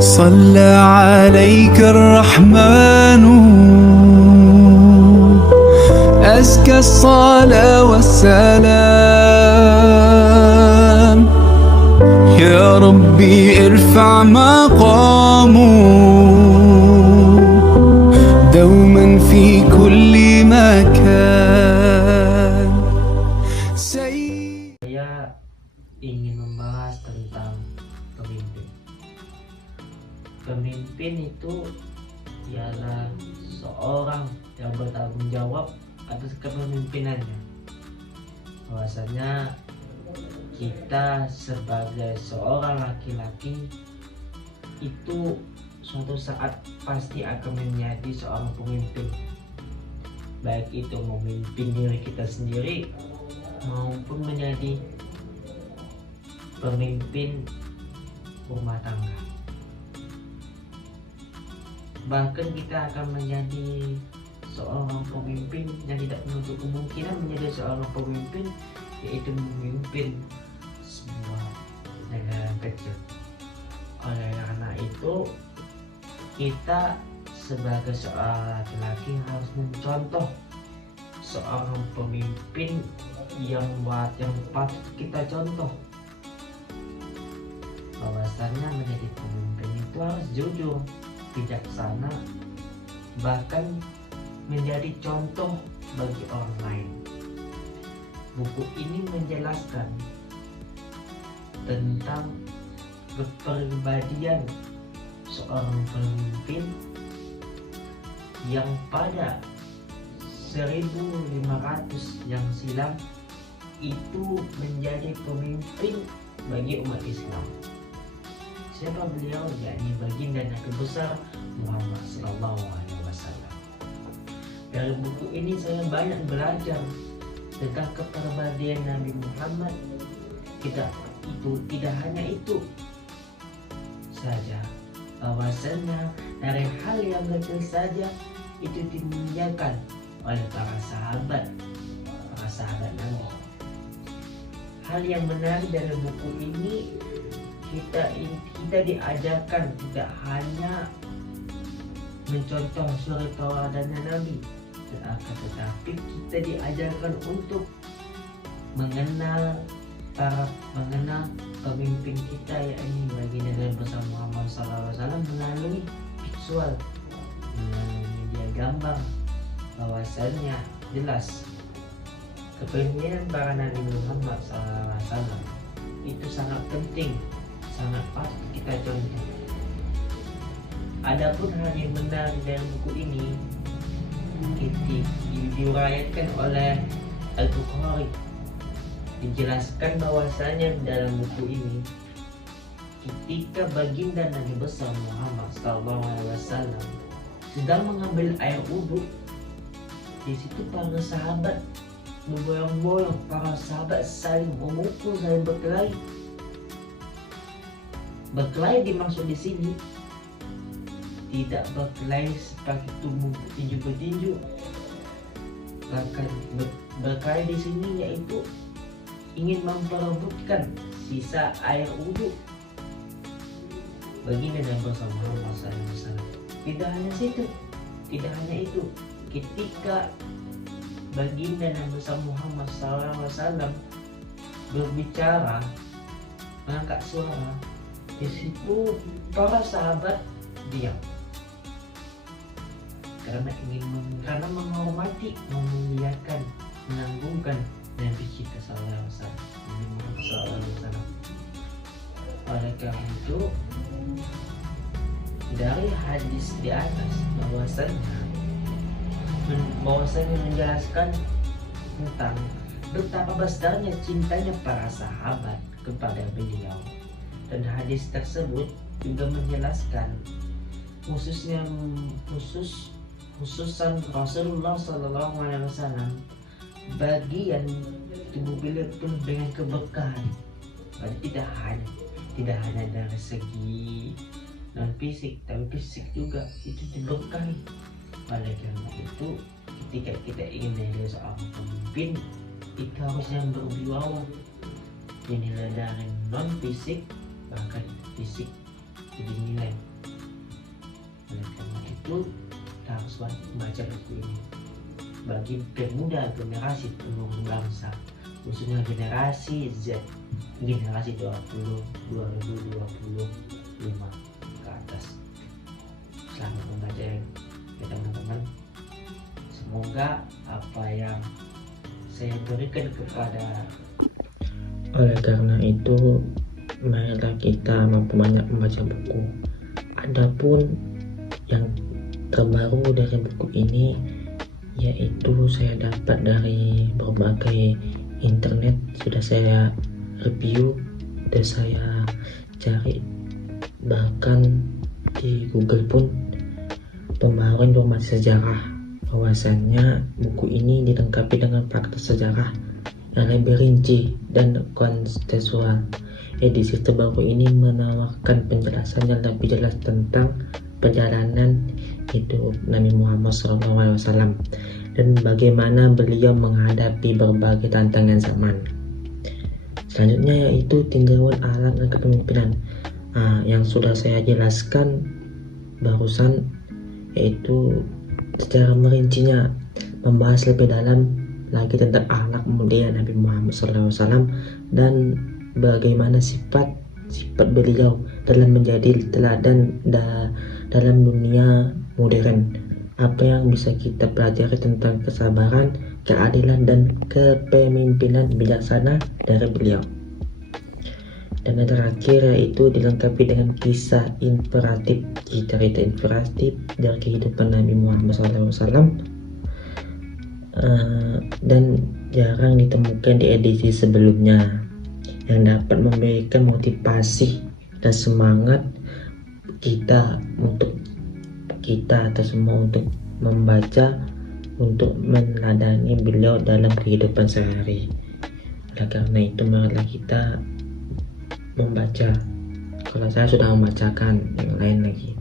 صلى عليك الرحمن أزكى الصلاة والسلام يا ربي ارفع مقامه دوما في كل مكان. Saya ingin membahas tentang pemimpin. Pemimpin itu ialah seorang yang bertanggung jawab atas kepemimpinannya. Bahwasanya kita sebagai seorang laki-laki itu suatu saat pasti akan menjadi seorang pemimpin, baik itu memimpin diri kita sendiri maupun menjadi pemimpin rumah tangga. Bahkan kita akan menjadi seorang pemimpin yang tidak menutup kemungkinan menjadi seorang pemimpin, yaitu memimpin sebuah negara kecil. Oleh karena itu, kita sebagai seorang laki-laki harus mencontoh seorang pemimpin yang patut kita contoh. Bahwasannya menjadi pemimpin itu harus jujur, bijaksana, bahkan menjadi contoh bagi orang lain. Buku ini menjelaskan tentang kepribadian seorang pemimpin yang pada 1500 yang silam itu menjadi pemimpin bagi umat Islam. Siapa beliau? Yakni baginda Nabi besar Muhammad SAW. Dari buku ini saya banyak belajar tentang kepribadian Nabi Muhammad. Tidak hanya itu saja, bahwasanya dari hal yang kecil saja itu dimuliakan oleh para sahabat Nabi. Hal yang menarik dari buku ini, kita diajarkan tidak hanya mencontoh suri tauladannya Nabi, tetapi kita diajarkan untuk mengenal pemimpin kita, yakni baginda Nabi besar Muhammad SAW melalui visual, melalui media gambar. Bahwasannya jelas kepemimpinan para Nabi Muhammad SAW itu sangat penting, sangat patut kita contoh. Adapun hal yang benar dari buku ini diriwayatkan oleh Al-Bukhari. Dijelaskan bahwasanya dalam buku ini, ketika baginda Nabi besar Muhammad SAW sedang mengambil air wudhu, di situ para sahabat berboyong-boyong, para sahabat saling memukul, saling berkelahi. Berkelahi dimaksud di sini tidak berkelahi seperti tubuh tinju bertinju, bahkan berkelahi di sini yaitu ingin memperebutkan sisa air wudhu baginda Nabi bersama Muhammad SAW. Tidak hanya itu, ketika baginda Nabi bersama Muhammad SAW berbicara, mengangkat suara, di situ para sahabat diam karena menghormati, memuliakan, menanggungkan Nabi kita SAW. Oleh karena itu, dari hadis di atas bahwasanya menjelaskan tentang betapa besarnya cintanya para sahabat kepada beliau, dan hadis tersebut juga menjelaskan khususan Rasulullah SAW, bagian tubuh beliau penuh dengan keberkahan. Tidak hanya dari segi non fisik, tapi fisik juga itu diberkahi. Oleh karena itu, ketika kita ingin menjadi seorang pemimpin, itu harus yang berwibawa, dinilai dari non fisik, bahkan fisik dinilai itu kita harus membaca buku ini bagi pemuda generasi penerus bangsa, khususnya generasi Z, generasi 2025 ke atas. Selamat membaca ya teman-teman. Semoga apa yang saya berikan kepada, oleh karena itu marilah kita banyak membaca buku. Adapun yang terbaru dari buku ini yaitu saya dapat dari berbagai internet, sudah saya review, sudah saya cari, bahkan di Google pun pembaharuan informasi sejarah, bahwasannya buku ini dilengkapi dengan fakta sejarah yang lebih rinci dan kontekstual. Edisi terbaru ini menawarkan penjelasan yang lebih jelas tentang perjalanan hidup Nabi Muhammad SAW dan bagaimana beliau menghadapi berbagai tantangan zaman. Selanjutnya yaitu tinjauan alat dan kepemimpinan yang sudah saya jelaskan barusan, yaitu secara merincinya membahas lebih dalam lagi tentang akhlak mulia Nabi Muhammad SAW dan bagaimana sifat beliau dalam menjadi teladan dalam dunia modern. Apa yang bisa kita pelajari tentang kesabaran, keadilan, dan kepemimpinan bijaksana dari beliau. Dan yang terakhir yaitu dilengkapi dengan kisah inspiratif, cerita inspiratif dari kehidupan Nabi Muhammad SAW dan jarang ditemukan di edisi sebelumnya, yang dapat memberikan motivasi dan semangat kita atau semua untuk membaca, untuk meneladani beliau dalam kehidupan sehari. Oleh karena itu marilah kita membaca. Kalau saya sudah membacakan, yang lain lagi